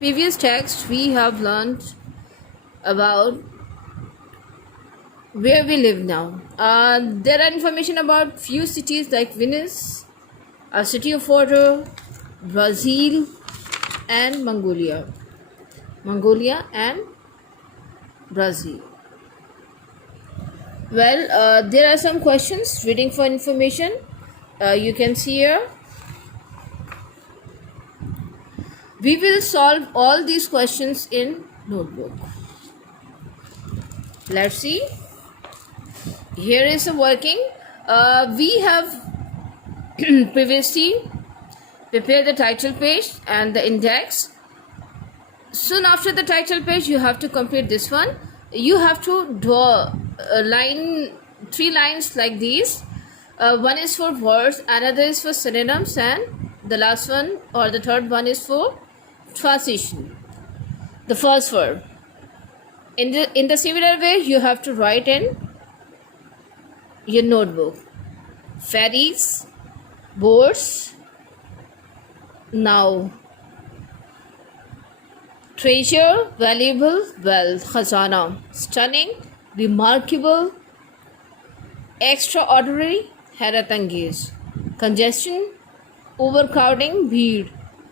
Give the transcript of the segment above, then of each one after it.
Previous text we have learned about where we live now. There are information about few cities like Venice, a city of water, Brazil, and Mongolia. Mongolia and Brazil. Well, there are some questions. Reading for information. You can see here. We will solve all these questions in notebook. Let's see. Here is a working. We have previously prepared the title page and the index. Soon after the title page, you have to complete this one. You have to draw a line, 3 lines like these. One is for words, another is for synonyms, and the last one or the third one is for transition. The first word. In the similar way, you have to write in your notebook. Ferries, boats, now. Treasure, valuable, wealth, khazana. Stunning, remarkable, extraordinary, hayrat-angeez. Congestion, overcrowding, bheed.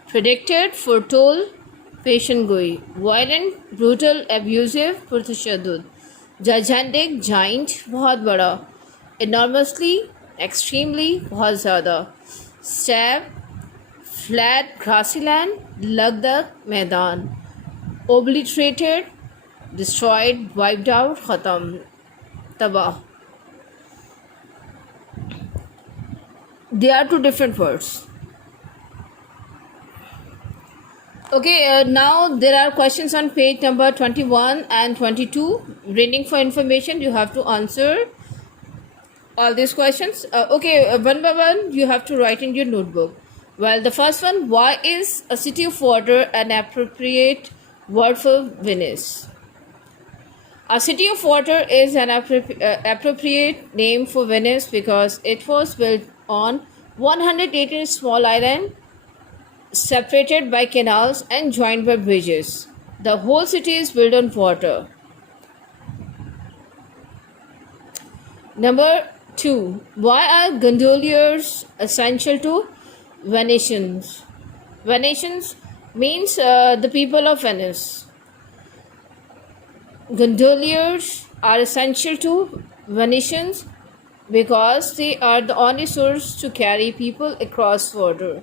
Predicted, foretold, patient goi. Violent, brutal, abusive, purtashaddud. Gigantic, giant, बहुत बड़ा. Enormously, extremely, बहुत ज़्यादा. Stab, flat, grassy land, लगदग, मैदान. Obliterated, destroyed, wiped out, ख़त्म, तबाह. They are two different words. Okay, now there are questions on page number 21 and 22. Reading for information, you have to answer all these questions. One by one, you have to write in your notebook. Well, the first one, why is a city of water an appropriate word for Venice? A city of water is an appropriate name for Venice because it was built on 118 small islands separated by canals and joined by bridges. The whole city is built on water. Number 2. Why are gondoliers essential to Venetians? Venetians means the people of Venice. Gondoliers are essential to Venetians because they are the only source to carry people across water.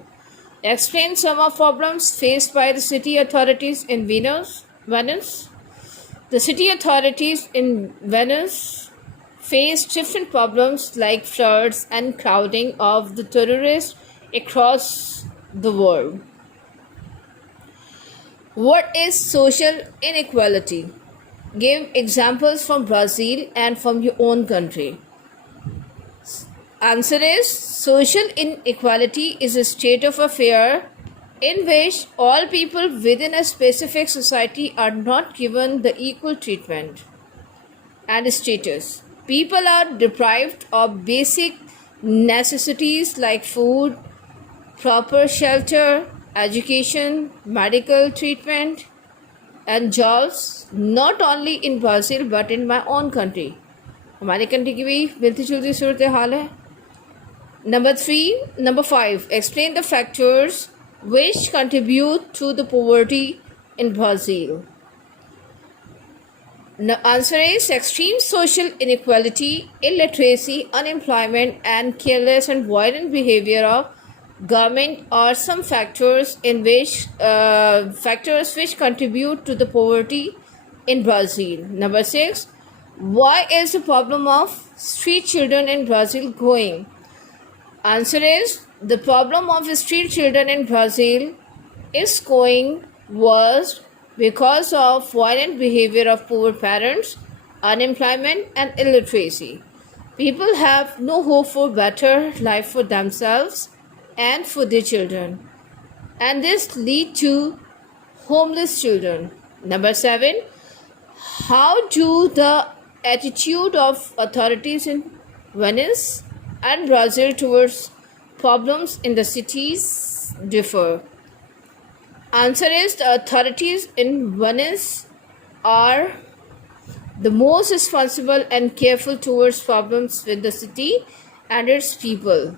Explain some of problems faced by the city authorities in Venice. The city authorities in Venice face different problems like floods and crowding of the tourists across the world. What is social inequality? Give examples from Brazil and from your own country. Answer is, social inequality is a state of affair in which all people within a specific society are not given the equal treatment and status. People are deprived of basic necessities like food, proper shelter, education, medical treatment, and jobs, not only in Brazil but in my own country. हमारी country की भी मिलती जुलती सूरत हाल है. Number 5. Explain the factors which contribute to the poverty in Brazil. The answer is extreme social inequality, illiteracy, unemployment, and careless and violent behavior of government are some factors which contribute to the poverty in Brazil. Number 6. Why is the problem of street children in Brazil growing? Answer is, the problem of street children in Brazil is going worse because of violent behavior of poor parents, unemployment, and illiteracy. People have no hope for better life for themselves and for their children, and this leads to homeless children. Number 7. How do the attitude of authorities in Venice and Brazil towards problems in the cities differ? Answer is the authorities in Venice are the most responsible and careful towards problems with the city and its people,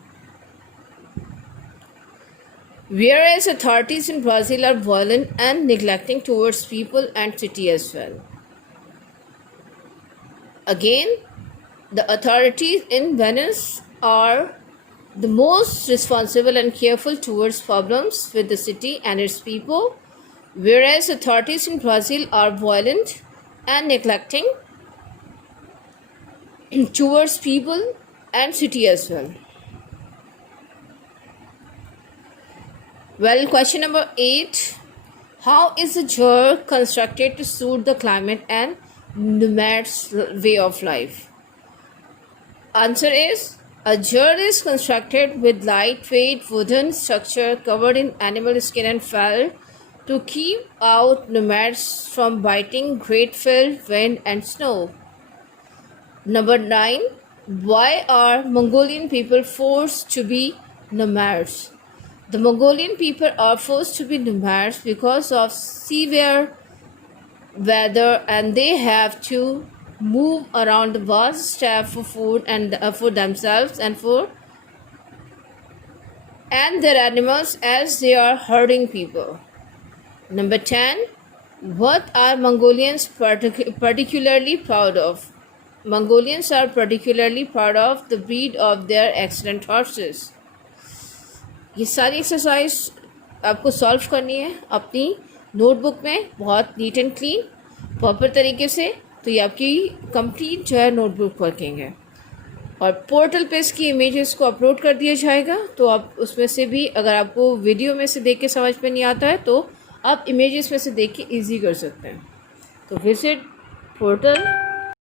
whereas authorities in Brazil are violent and neglecting towards people and city as well. Again, the authorities in Venice are the most responsible and careful towards problems with the city and its people, whereas authorities in Brazil are violent and neglecting towards people and city as well. Well, question number 8. How is the jar constructed to suit the climate and nomads' way of life? Answer is, a jar is constructed with lightweight wooden structure covered in animal skin and felt to keep out nomads from biting great field, wind and snow. Number 9. Why are Mongolian people forced to be nomads? The Mongolian people are forced to be nomads because of severe weather, and they have to move around the vast steppe for food and for themselves and their animals, as they are herding people. Number 10. What are Mongolians particularly proud of? Mongolians are particularly proud of the breed of their excellent horses. ये सारी exercise आपको solve करनी है अपनी notebook में, बहुत neat and clean proper तरीके से। तो ये आपकी कंप्लीट जो है नोटबुक वर्किंग है, और पोर्टल पे इसकी इमेजेस को अपलोड कर दिया जाएगा। तो आप उसमें से भी, अगर आपको वीडियो में से देख के समझ में नहीं आता है तो आप इमेजेस में से देख के ईजी कर सकते हैं। तो विजिट पोर्टल